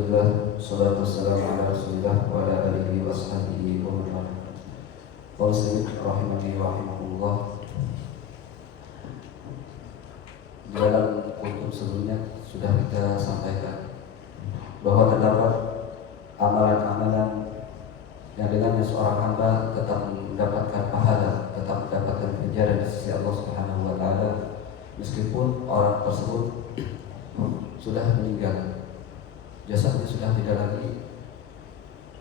Alhamdulillah, salatu wassalamu ala rasulillah wa ala alihi wa sahbihi wa man walah. Qala sayyid rahimani wa rahimakumullah. Dalam kutub sebelumnya sudah kita sampaikan bahwa terdapat amalan-amalan yang dengannya seorang hamba tetap mendapatkan pahala, tetap mendapatkan ganjaran di sisi Allah Subhanahu wa taala meskipun orang tersebut sudah meninggal. Jasadnya sudah tidak lagi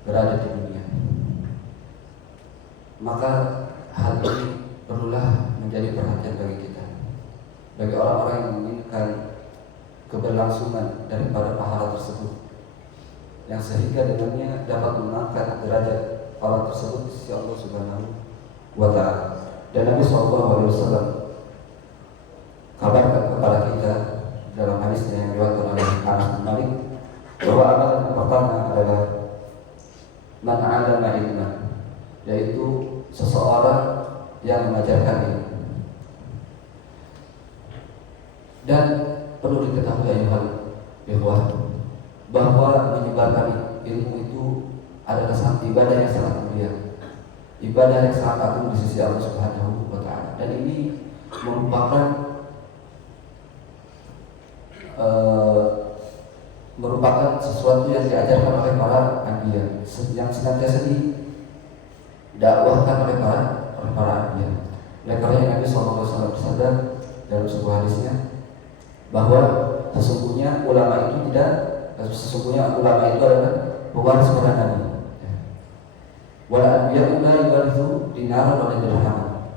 berada di dunia. Maka hal ini perlulah menjadi perhatian bagi kita, bagi orang-orang yang menginginkan keberlangsungan daripada pahala tersebut, yang sehingga dengannya dapat mengangkat derajat orang tersebut di sisi Allah Subhanahu wa taala. Dan Nabi SAW kabarkan kepada kita dalam hadis yang diriwayatkan oleh Anas bin Malik bahwa amalan yang pertama adalah man 'allama ilman, yaitu seseorang yang mengajarkan ilmu. Dan perlu diketahui ayuhal ikhwah bahwa menyebarkan ilmu itu adalah ibadah yang sangat mulia, ibadah yang sangat agung di sisi Allah Subhanahu wa taala. Dan ini merupakan sesuatu yang diajarkan oleh para anbiya, yang senantiasa didakwahkan oleh para anbiya. Oleh karena Nabi SAW bersabda dalam sebuah hadisnya bahwa sesungguhnya ulama itu adalah pewaris para nabi. Wal anbiya la yuwarithu dinaran wa dirhaman.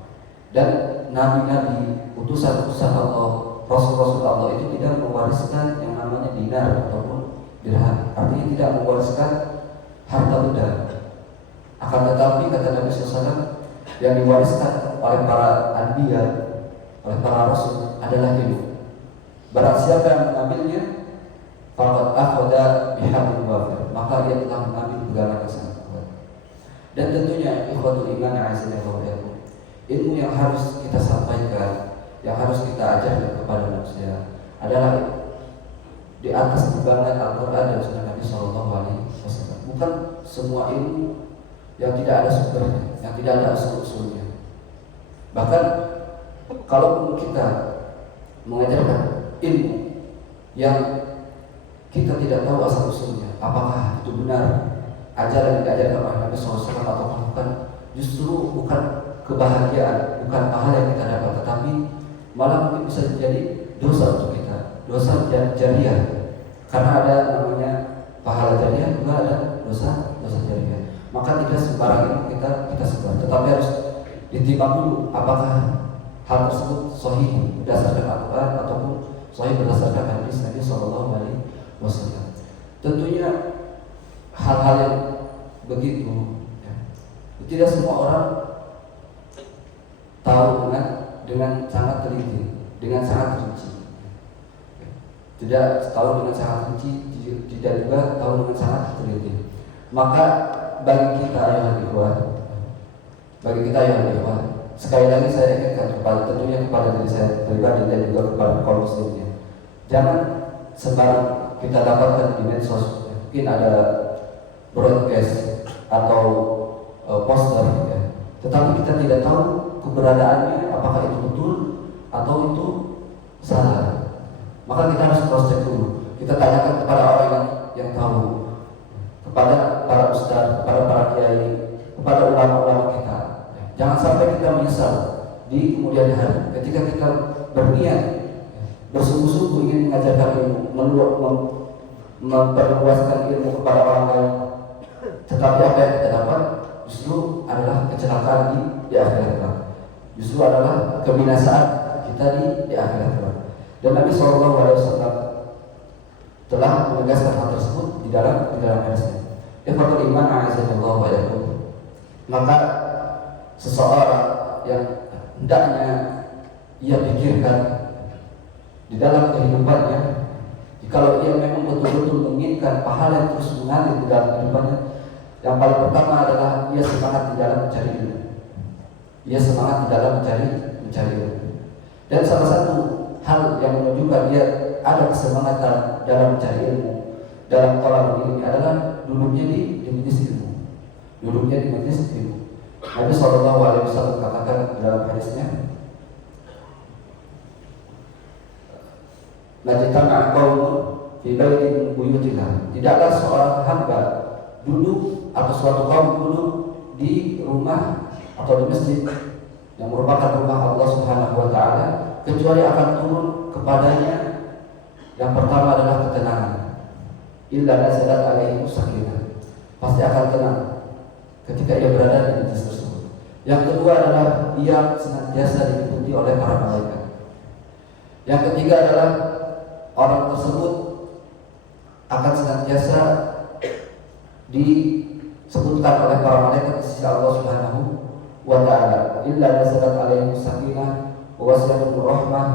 Dan nabi-nabi, utusan-utusan Allah, rasul-rasul Allah itu tidak mewariskan yang namanya dinar ataupun dirham. Artinya tidak mewariskan harta benda. Akan tetapi kata Nabi SAW, yang diwariskan oleh para anbiya, oleh para rasul adalah ilmu. Barang siapa yang mengambilnya, faqad akhadha bihablin wafir, maka ia telah mengambil pegangan yang sangat kuat. Dan tentunya ikhwatul iman a'azzallahu, ilmu yang harus kita sampaikan, yang harus kita ajarkan kepada manusia adalah di atas timbangan Al-Quran dan Sunnah Nabi SAW. Bukan semua ilmu yang tidak ada sumbernya, yang tidak ada asal-usulnya. Bahkan kalau kita mengajarkan ilmu yang kita tidak tahu asal-usulnya, apakah itu benar ajaran yang diajarkan oleh Nabi SAW atau bukan, justru bukan kebahagiaan, bukan pahala yang kita dapat, tetapi malah mungkin bisa menjadi dosa untuk kita, dosa jariah. Karena ada namanya pahala jariah, juga ada dosa jariah. Maka tidak sembarang itu kita sebar, tetapi harus ditimbang dulu apakah hal tersebut sahih berdasarkan Al-Quran ataupun sahih berdasarkan hadis Nabi SAW. Tentunya hal-hal yang begitu tidak semua orang tahu dengan sangat teliti, dengan sangat rinci. Tidak tahu dengan sangat rinci, tidak juga tahu dengan sangat teliti. Maka bagi kita ayuhal ikhwah, sekali lagi saya ingatkan tentunya kepada diri saya pribadi dan juga kepada kaum muslimnya, jangan sembarang kita dapatkan di medsos, mungkin ada broadcast atau poster, tetapi kita tidak tahu keberadaannya, apakah itu betul atau itu salah. Maka kita harus cross check dulu. Kita tanyakan kepada orang yang tahu, kepada para ustaz, kepada para kiai, kepada ulama-ulama kita. Jangan sampai kita menyesal di kemudian hari ketika kita berniat bersungguh-sungguh ingin mengajarkan ilmu, memperluaskan ilmu kepada orang lain, tetapi apa yang kita dapat justru adalah kecelakaan di akhirat kelak. Justru adalah kebinasaan kita di akhirat kelak. Dan Nabi SAW telah menegaskan hal tersebut di dalam hadisnya. Ikhwatul iman a'azzallahu wa iyyakum. Maka seseorang yang hendaknya ia pikirkan di dalam kehidupannya, jikalau ia memang betul-betul menginginkan pahala yang terus mengalir di dalam kehidupannya, yang paling pertama adalah ia semangat di dalam mencari ilmu. Ia semangat di dalam mencari ilmu. Dan salah satu hal yang menunjukkan dia ada kesemangatan dalam mencari ilmu dalam thalabul ilmi adalah duduknya di majelis ilmu. Duduknya di majelis ilmu. Nabi sallallahu alaihi wasallam katakan dalam hadisnya, la jatama'a qaumun fi baitin min buyutillah. Tidaklah seorang hamba duduk atau suatu kaum duduk di rumah atau di masjid yang merupakan rumah Allah Subhanahu wa taala kecuali akan turun kepadanya yang pertama adalah ketenangan. Illa nazalat alaihi sakinah. Pasti akan tenang ketika ia berada di majelis tersebut. Yang kedua adalah ia senantiasa diikuti oleh para malaikat. Yang ketiga adalah orang tersebut akan senantiasa disebutkan oleh para malaikat di sisi Allah Subhanahu wa taala. Illa nazalat alaihi sakinah wa wasiyatuhum rahmah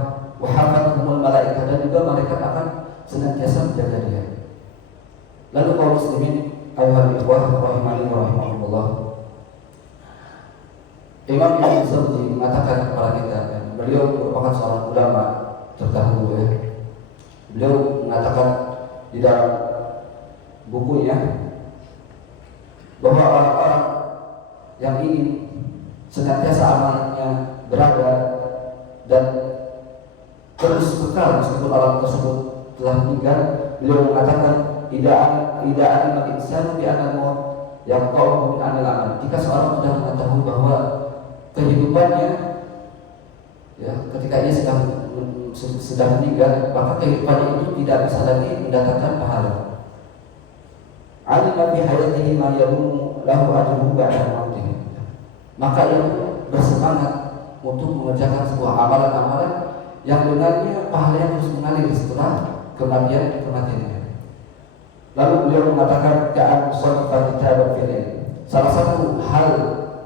wa hafathumul malaikah, dan juga malaikat akan senantiasa menjaga dia. Lalu kaum muslimin ayuhal ikhwah rahimani wa rahimakumullah, Imam Ibnu Jauzi mengatakan kepada kita, dan beliau merupakan seorang ulama terdahulu ya. Beliau mengatakan di dalam bukunya bahwa orang-orang yang ingin senantiasa amalnya berada dan terus kekal meskipun orang tersebut telah meninggal, beliau mengatakan tidak ada insanu bi anal maut yang qawmu min anil amal. Jika seorang sudah mengetahui bahwa kehidupannya ya ketika ia sedang meninggal, maka kehidupannya itu tidak bisa lagi mendatangkan pahala. Alima fi hayatihi ma yarum lahu ajruhu ba'da mautih. Maka ia bersemangat untuk mengerjakan sebuah amalan-amalan yang dengannya pahalanya terus mengalir setelah kematiannya. Lalu beliau mengatakan ka'an shadqa kitab al-fi'l. Salah satu hal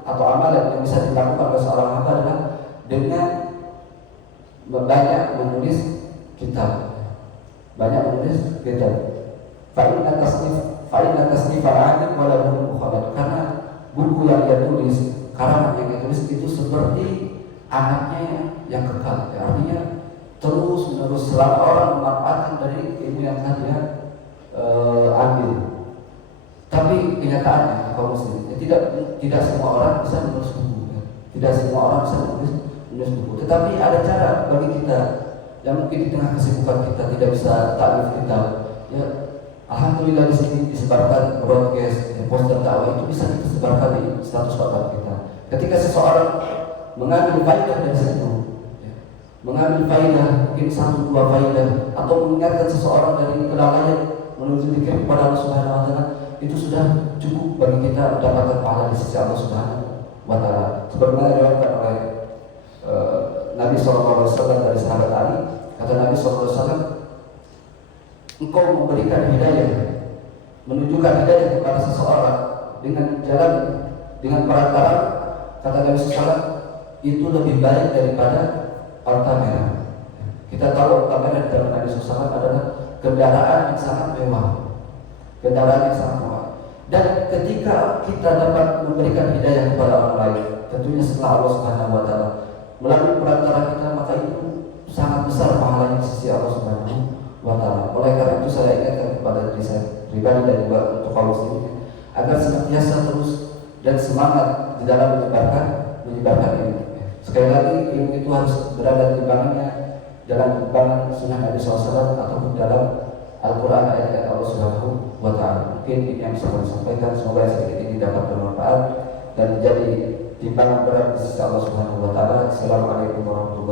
atau amalan yang bisa dilakukan oleh seorang hamba adalah dengan banyak menulis kitab. Fa'inna tasnif al-'alim wa lahu mukhabat. Karena buku yang dia tulis, karangan yang dia tulis itu seperti anaknya yang kekal. Artinya terus menerus selama orang memanfaatkan dari ilmu yang telah dia ambil. Tapi kenyataannya kaum muslimin tidak semua orang bisa menulis buku. Tidak semua orang bisa menulis buku. Tetapi ada cara bagi kita yang mungkin di tengah kesibukan kita tidak bisa ta'rif kitab. Ya, alhamdulillah di sini disebarkan broadcast, poster dakwah itu bisa kita sebarkan di status WhatsApp kita. Ketika seseorang mengambil faedah dari situ, mengambil faedah mungkin 1-2 faedah atau mengingatkan seseorang dari kelalaian menuju zikir kepada Allah Subhanahu wa taala, itu sudah cukup bagi kita mendapatkan pahala di sisi Allah Subhanahu wa taala. Sebagaimana diriwayatkan oleh Nabi sallallahu alaihi wasallam dari sahabat Ali, kata Nabi sallallahu alaihi wasallam, engkau memberikan hidayah, menunjukkan hidayah kepada seseorang dengan perantara, kata Nabi sallallahu alaihi wasallam, itu lebih baik daripada unta merah. Kita tahu unta merah di dalam Nabi sallallahu alaihi wasallam adalah kendaraan yang sangat mewah. Dan ketika kita dapat memberikan hidayah kepada orang lain, tentunya setelah Allah Subhanahu wa taala melalui perantara kita, maka itu sangat besar pahalanya di sisi Allah Subhanahu wa taala. Oleh karena itu saya ingatkan kepada diri saya pribadi dan juga untuk kaum muslimin agar senantiasa terus dan semangat di dalam menyebarkan ilmu. Sekali lagi, ilmu itu harus berada di timbangannya dalam timbangan sunnah Nabi SAW ataupun dalam Al-Quran ayat-ayat Allah Subhanahu wa taala. Mungkin ini yang bisa saya sampaikan, semoga sedikit ini dapat bermanfaat dan menjadi timbangan berat di sisi Allah Subhanahu wa taala. Assalamualaikum warahmatullahi wabarakatuh.